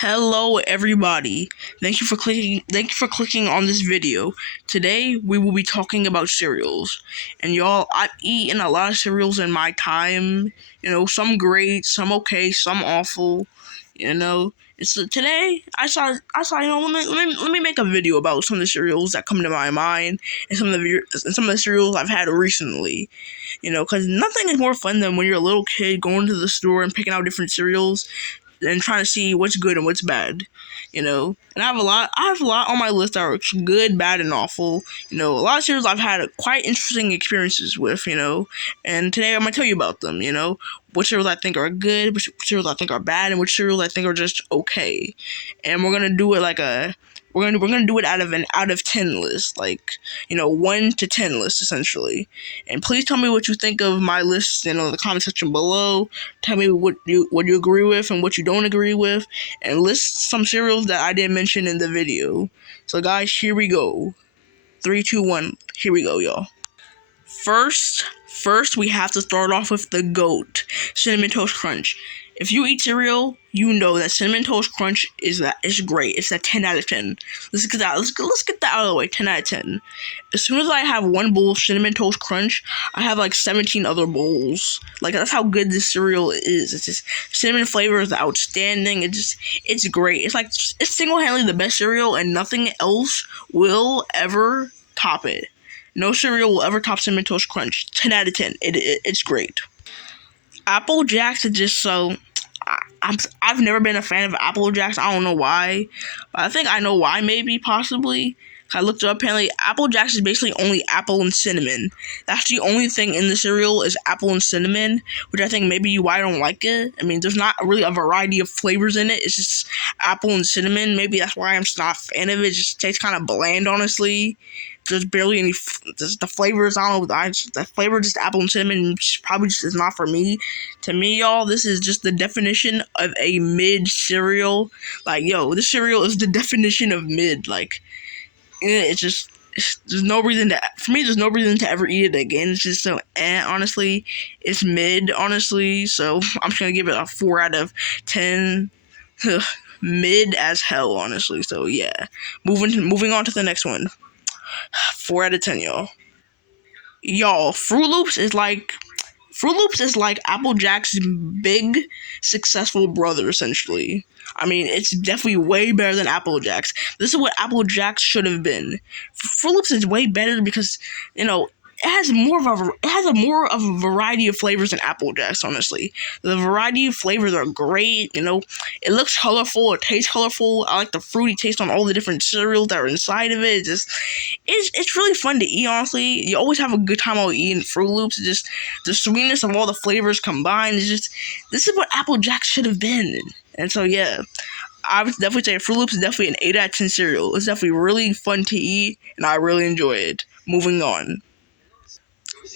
Hello everybody. Thank you for clicking on this video. Today we will be talking about cereals. And y'all, I've eaten a lot of cereals in my time. Some great, some okay, some awful. So today let me make a video about some of the cereals that come to my mind and some of the cereals I've had recently. Because nothing is more fun than when you're a little kid going to the store and picking out different cereals and trying to see what's good and what's bad. And I have a lot on my list that are good, bad, and awful. A lot of cereals I've had quite interesting experiences with. And today I'm gonna tell you about them. Which cereals I think are good, which cereals I think are bad, and which cereals I think are just okay. And we're gonna do it we're gonna do it out of 10 list, 1 to 10 list essentially. And please tell me what you think of my list in the comment section below. Tell me what you agree with and what you don't agree with, and list some cereals that I didn't mention in the video. So guys, here we go. 3, 2, 1. Here we go, y'all. First, we have to start off with the GOAT, Cinnamon Toast Crunch. If you eat cereal, you know that Cinnamon Toast Crunch is great. It's a 10 out of 10. Let's get that out of the way. 10 out of 10. As soon as I have one bowl of Cinnamon Toast Crunch, I have 17 other bowls. That's how good this cereal is. It's just cinnamon flavor is outstanding. It's great. It's single-handedly the best cereal, and nothing else will ever top it. No cereal will ever top Cinnamon Toast Crunch. 10 out of 10. It's great. Apple Jacks are just so... I've never been a fan of Apple Jacks. I don't know why. But I think I know why, maybe, possibly. I looked it up. Apparently, Apple Jacks is basically only apple and cinnamon. That's the only thing in the cereal is apple and cinnamon, which I think maybe why I don't like it. I mean, there's not really a variety of flavors in it. It's just apple and cinnamon. Maybe that's why I'm just not a fan of it. It just tastes kind of bland, honestly. There's barely any, the flavors, I don't know, the flavor just apple and cinnamon probably just is not for me. To me, y'all, this is just the definition of a mid cereal. This cereal is the definition of mid. There's no reason to ever eat it again. It's just so, honestly, it's mid, honestly, so I'm just gonna give it a 4 out of 10. Mid as hell, honestly, so yeah. Moving on to the next one. 4 out of 10, y'all. Froot Loops is like Apple Jack's big, successful brother, essentially. I mean, it's definitely way better than Apple Jacks. This is what Apple Jacks should have been. Froot Loops is way better because, it has more of a variety of flavors than Apple Jacks, honestly. The variety of flavors are great, it looks colorful, it tastes colorful. I like the fruity taste on all the different cereals that are inside of it. It's really fun to eat, honestly. You always have a good time while eating Froot Loops. It's just the sweetness of all the flavors combined. This is what Apple Jacks should have been. And so, yeah, I would definitely say Froot Loops is definitely an 8 out of 10 cereal. It's definitely really fun to eat, and I really enjoy it. Moving on.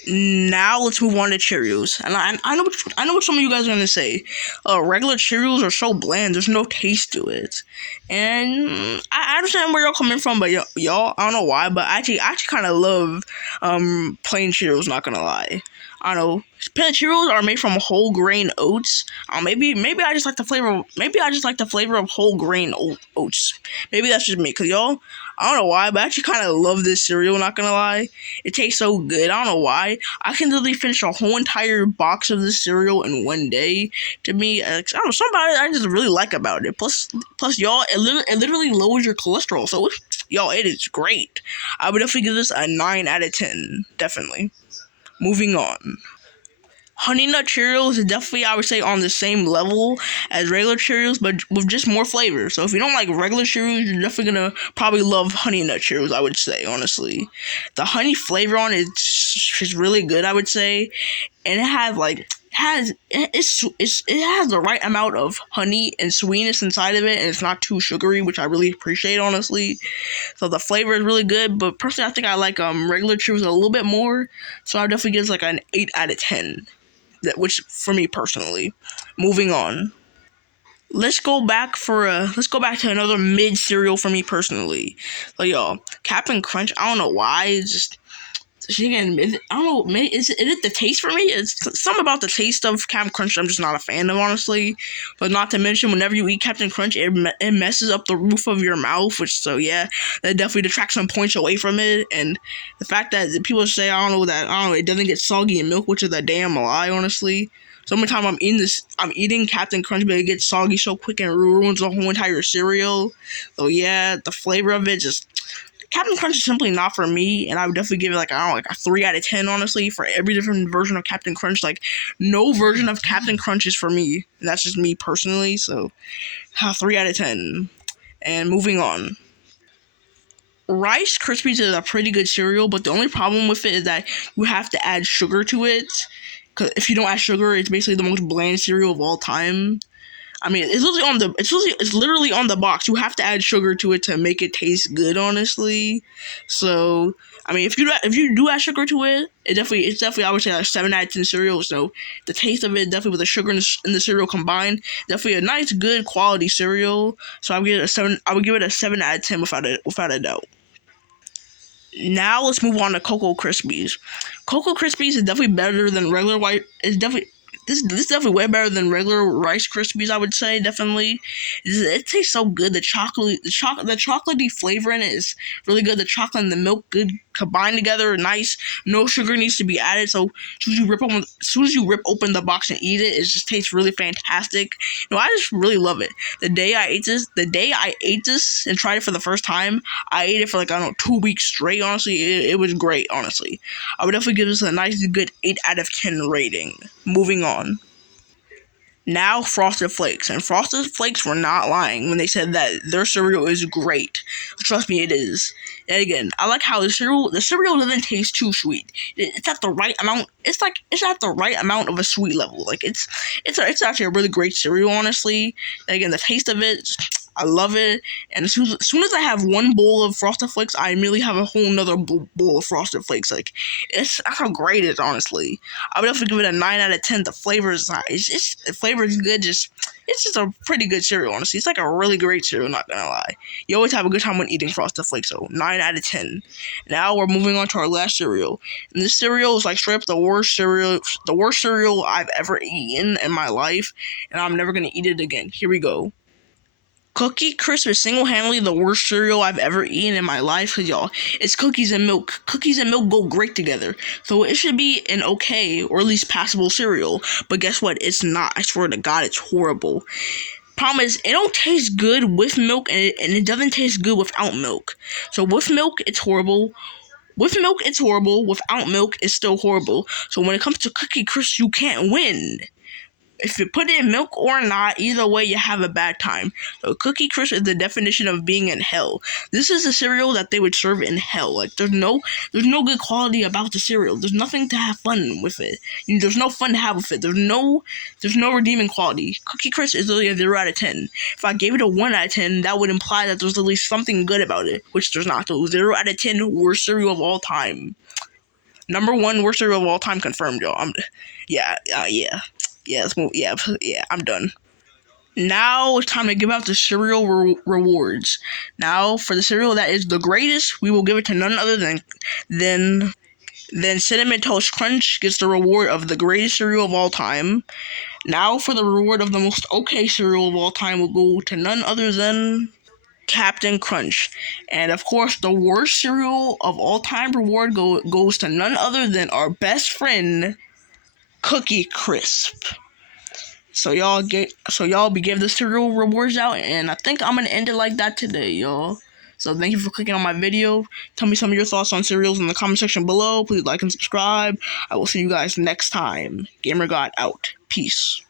Now let's move on to Cheerios. And I know what some of you guys are gonna say. Regular Cheerios are so bland. There's no taste to it. And I understand where y'all coming from, but y'all, I don't know why, but I actually kind of love plain Cheerios. Not gonna lie. I don't know. Plain Cheerios are made from whole grain oats. Maybe I just like the flavor. Maybe I just like the flavor of whole grain oats. Maybe that's just me, cause y'all, I don't know why, but I actually kind of love this cereal, not gonna lie. It tastes so good. I don't know why. I can literally finish a whole entire box of this cereal in one day. To me, I don't know, somebody I just really like about it. Plus, y'all, it literally lowers your cholesterol. So, y'all, it is great. I would definitely give this a 9 out of 10. Definitely. Moving on. Honey Nut Cheerios is definitely, I would say, on the same level as regular Cheerios, but with just more flavor. So if you don't like regular Cheerios, you're definitely gonna probably love Honey Nut Cheerios, I would say, honestly. The honey flavor on it is really good, I would say. And it has it has the right amount of honey and sweetness inside of it, and it's not too sugary, which I really appreciate, honestly. So the flavor is really good, but personally I think I like regular Cheerios a little bit more, so I definitely give it an 8 out of 10. Which for me personally. Moving on. Let's go back to another mid cereal for me personally. So y'all, Captain Crunch, I don't know why, Again, I don't know. Maybe is it the taste for me? It's something about the taste of Captain Crunch I'm just not a fan of, honestly. But not to mention, whenever you eat Captain Crunch, it messes up the roof of your mouth. Which so yeah, that definitely detracts some points away from it. And the fact that people say it doesn't get soggy in milk, which is a damn lie, honestly. So many times I'm eating Captain Crunch, but it gets soggy so quick and ruins the whole entire cereal. So yeah, the flavor of it just Captain Crunch is simply not for me, and I would definitely give it like I don't know, like a 3 out of 10, honestly, for every different version of Captain Crunch. Like no version of Captain Crunch is for me. And that's just me personally. So 3 out of 10. And moving on. Rice Krispies is a pretty good cereal, but the only problem with it is that you have to add sugar to it. Cause if you don't add sugar, it's basically the most bland cereal of all time. I mean, it's literally on the box. You have to add sugar to it to make it taste good, honestly. So, I mean, if you do add sugar to it, it's definitely I would say like 7 out of 10 cereal. So the taste of it definitely with the sugar in the cereal combined, definitely a nice, good quality cereal. So I would give it a 7. I would give it a 7 out of 10 without a doubt. Now let's move on to Cocoa Krispies. Cocoa Krispies is definitely better than regular white. It's definitely this is definitely way better than regular Rice Krispies. I would say definitely. It tastes so good. The chocolatey flavor in it is really good. The chocolate and the milk good combined together, nice. No sugar needs to be added. So as soon as you rip open the box and eat it, it just tastes really fantastic. I just really love it. The day I ate this and tried it for the first time, I ate it for like I don't know 2 weeks straight. Honestly, it was great. Honestly, I would definitely give this a nice, good 8 out of 10 rating. Moving on. Now Frosted Flakes. And Frosted Flakes were not lying when they said that their cereal is great. Trust me, it is. And again, I like how the cereal doesn't taste too sweet. It's at the right amount. It's at the right amount of a sweet level. Like it's actually a really great cereal, honestly. And again, the taste of it, I love it. And as soon as I have one bowl of Frosted Flakes, I immediately have a whole nother bowl of Frosted Flakes. Like that's how great it is, honestly. I would definitely give it a 9 out of 10. The flavor is the flavor is good. It's just a pretty good cereal, honestly. It's like a really great cereal, not gonna lie. You always have a good time when eating Frosted Flakes, so 9 out of 10. Now we're moving on to our last cereal. And this cereal is like straight up the worst cereal I've ever eaten in my life, and I'm never gonna eat it again. Here we go. Cookie Crisp is single-handedly the worst cereal I've ever eaten in my life, cause y'all, it's cookies and milk. Cookies and milk go great together, so it should be an okay or at least passable cereal. But guess what? It's not. I swear to God, it's horrible. Problem is, it don't taste good with milk, and it doesn't taste good without milk. So with milk, it's horrible. With milk, it's horrible. Without milk, it's still horrible. So when it comes to Cookie Crisp, you can't win. If you put in milk or not, either way you have a bad time. So Cookie Crisp is the definition of being in hell. This is a cereal that they would serve in hell. Like there's no good quality about the cereal. There's nothing to have fun with it. There's no fun to have with it. There's no redeeming quality. Cookie Crisp is literally a 0 out of 10. If I gave it a 1 out of 10, that would imply that there's at least something good about it, which there's not. So 0 out of 10, worst cereal of all time. Number 1 worst cereal of all time confirmed, y'all. Yeah. Let's move. Yeah, I'm done. Now it's time to give out the cereal rewards. Now, for the cereal that is the greatest, we will give it to none other than Cinnamon Toast Crunch gets the reward of the greatest cereal of all time. Now, for the reward of the most okay cereal of all time, will go to none other than Captain Crunch. And of course, the worst cereal of all time reward goes to none other than our best friend, Cookie Crisp. So y'all be giving the cereal rewards out, and I think I'm gonna end it like that today, y'all. So thank you for clicking on my video. Tell me some of your thoughts on cereals in the comment section below. Please like and subscribe. I will see you guys next time. GamerGod out. Peace.